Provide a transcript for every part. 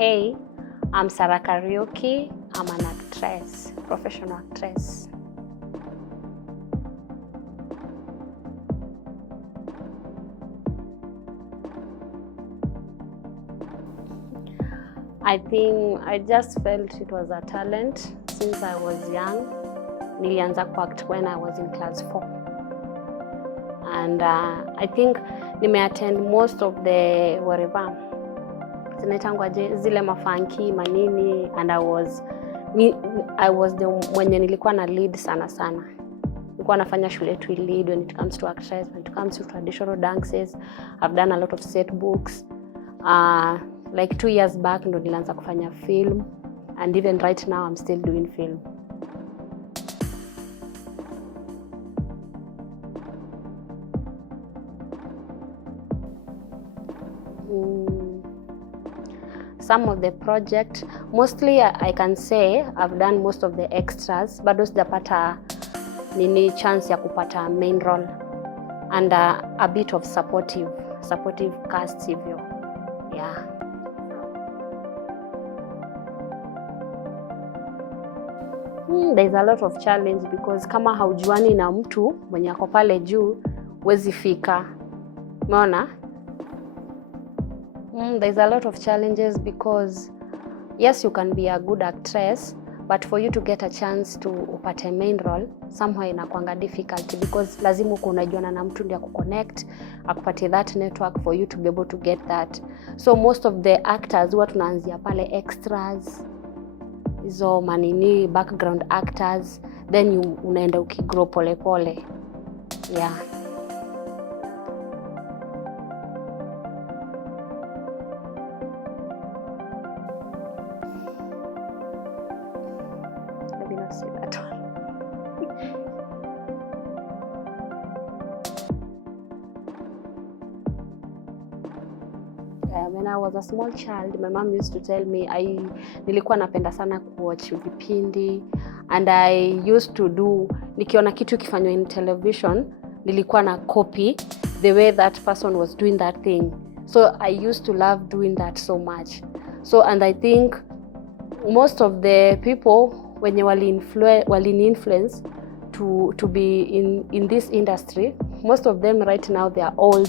Hey, I'm Sarah Karaoke. I'm an actress, professional actress. I think I just felt it was a talent since I was young. Nilianza kuact when I was in class 4. And I think nimeattend most of the whatever zinaitangwaje zile mafanki manini, and I was the mwenye nilikuwa na lead sana. Nilikuwa nafanya shule tu lead when it comes to actress, when it comes to traditional dances. I've done a lot of set books. Like 2 years back ndo nilianza kufanya film, and even right now I'm still doing film. Some of the project, mostly I can say I've done most of the extras, bado sijapata nini chance ya kupata main role, and a bit of supportive cast hivyo. Yeah. There's a lot of challenge because kama haujuani na mtu mwenye ako pale juu huwezi fika. Umeona? There's a lot of challenges because yes, you can be a good actress, but for you to get a chance to upate main role somehow inakuanga difficult because lazima uko unajuana na mtu ndio kuconnect akupatie that network for you to be able to get that. So most of the actors huwa tunaanzia pale extras, hizo manini background actors, then unaenda ukigrow pole. Yeah. Maybe not say that one. When I was a small child, my mom used to tell me nilikuwa napenda sana kuwatch vipindi, and I used to do, nikiona kitu kifanywa in television nilikuwa na copy the way that person was doing that thing. So I used to love doing that so much. So, and I think most of the people wenye wali influence to be in this industry, most of them right now they are old,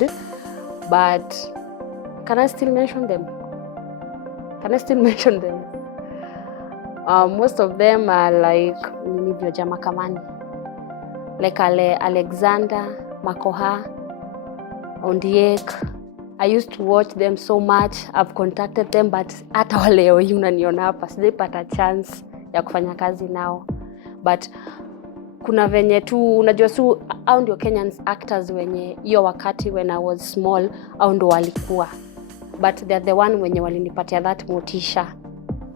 but can I still mention them? Most of them are like nilivyoja makamani, like Alexander, Makoha, Ondiek. I used to watch them so much. I've contacted them, but hata waleo hii unaniona hapa sijapata chance ya kufanya kazi nao. But kuna venye tu unajua au ndio Kenyan actors wenye hiyo wakati when I was small au ndo walikuwa, but they're the one wenye walinipatia that motisha.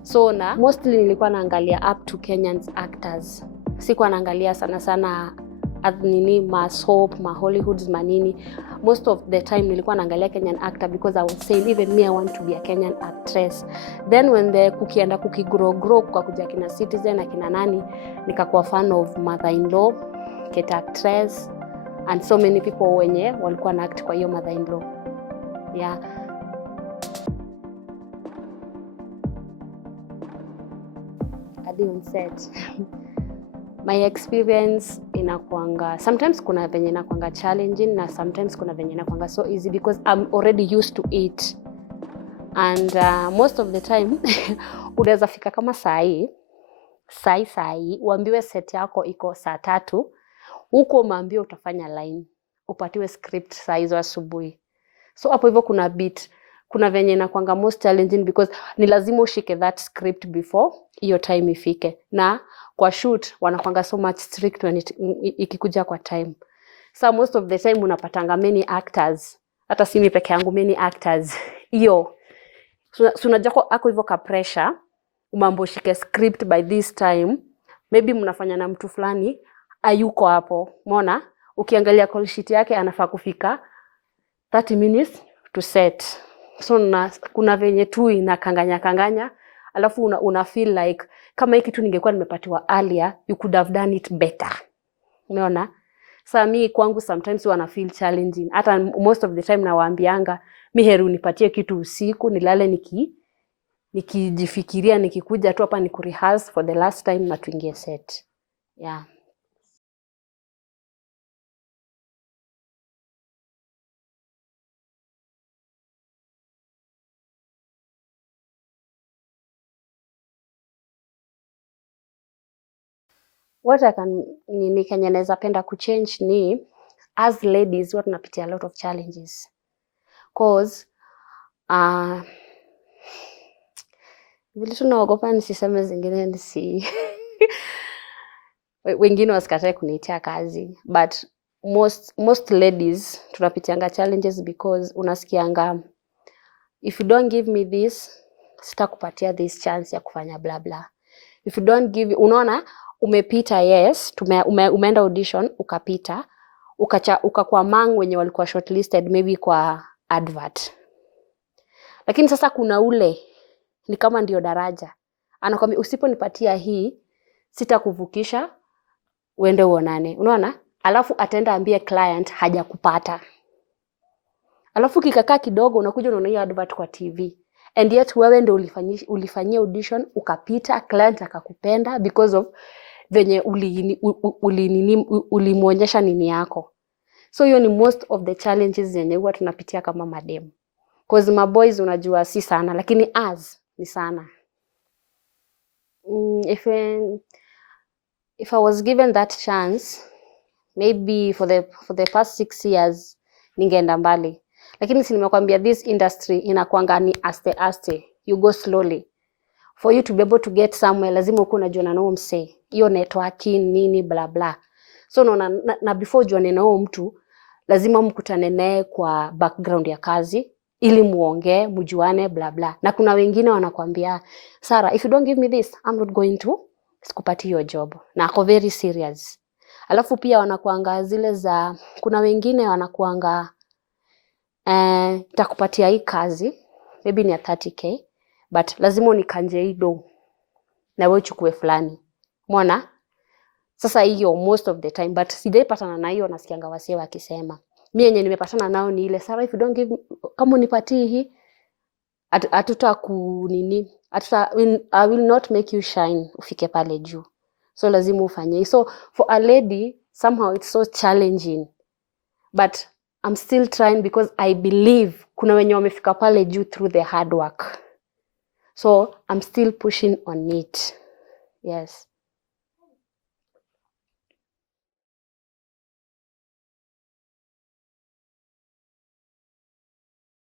So na mostly nilikuwa naangalia up to Kenyan actors. Sikuwa naangalia sana nini ma soap, ma Hollywoods, manini. Most of the time nilikuwa naangalia Kenyan actor because I was saying even me I want to be a Kenyan actress. Then when kukienda kukigrow kwa kuja kina Citizen na kina nani, nikakuwa fan of Mother-in-Law, Keta actress, and so many people wenye walikuwa na act kwa hiyo Mother-in-Law. Yeah. On set. My experience inakuanga, sometimes kuna venye inakuanga challenging na sometimes kuna venye inakuanga so easy because I'm already used to it. And most of the time unaweza fika kama saa hii uambiwe set yako iko saa 3, huko umeambiwa utafanya line, upatiwe script saa hizo asubuhi. So hapo hivyo kuna venye inakuanga most challenging because ni lazima ushike that script before hiyo time ifike. Na kwa shoot wanakuanga so much strict when ikikuja kwa time. So most of the time unapatanga many actors, hata si mimi peke yangu, many actors. Hiyo unajua ako hivyo ka pressure, umambo ushike script by this time. Maybe mnafanya na mtu fulani hayuko hapo. Umeona? Ukiangalia call sheet yake anafaa kufika 30 minutes to set. So kuna venye tu inakanganya, alafu una feel like kama hiki tu ningekuwa nimepatiwa earlier, you could have done it better. Umeona? Sasa mimi kwangu sometimes wana feel challenging. Hata most of the time nawaambianga, mimi heri unipatie kitu usiku nilale nikijifikiria nikikuja tu hapa ni kurehearse for the last time na tuingie set. Yeah. What I can ni Kenya naweza penda kuchange ni as ladies what tunapitia a lot of challenges. Cause vile tunaogopa nisiseme zingine nisi wengine wasikatae kuniitia kazi, but most ladies tunapitianga challenges because unasikianga if you don't give me this sitakupatia this chance ya kufanya bla bla. If you don't give, unaona umepita, yes, umeenda audition ukapita, ukakuwa mang wenye walikuwa shortlisted maybe kwa advert. Lakini sasa kuna ule ni kama ndio daraja. Anakwambia usiponipatia hii sitakuvukisha uende uonane. Unaona? Alafu ataenda ambie client hajakupata. Alafu kikakaa kidogo unakuja unaona hiyo advert kwa TV. And yet wewe ndio ulifanyia audition ukapita, client akakupenda because of venye ulimuonyesha nini yako. So hiyo ni most of the challenges zenye huwa tunapitia kama madem. Cause my boys unajua si sana lakini as ni sana. If I was given that chance, maybe for the past 6 years ningeenda mbali. Lakini si nimekwambia this industry inakuanga ni aste. You go slowly. For you to be able to get somewhere lazima uko unajua na nao mse. Hiyo networking nini bla bla. So na before juane na huyo mtu lazima mkutane naye kwa background ya kazi ili muongee, mjuane bla bla. Na kuna wengine wanakuambia, Sarah, if you don't give me this, I'm not going to sikupati your job. Na ako very serious. Alafu pia wanakuanga zile za, kuna wengine wanakuanga takupatia hii kazi, maybe ni ya 30k, but lazima unikanje hii do na wewe uchukue fulani. Umeona? Sasa hiyo most of the time, but sijaipatana na hiyo nasikianga wasee wakisema. Mimi yenye nimepatana nao ni ile, Sarah, if you don't give, kama unipatii hii I will not make you shine ufike pale juu. So lazima ufanye. So for a lady somehow it's so challenging, but I'm still trying because I believe kuna wenye wamefika pale juu through the hard work. So I'm still pushing on it. Yes.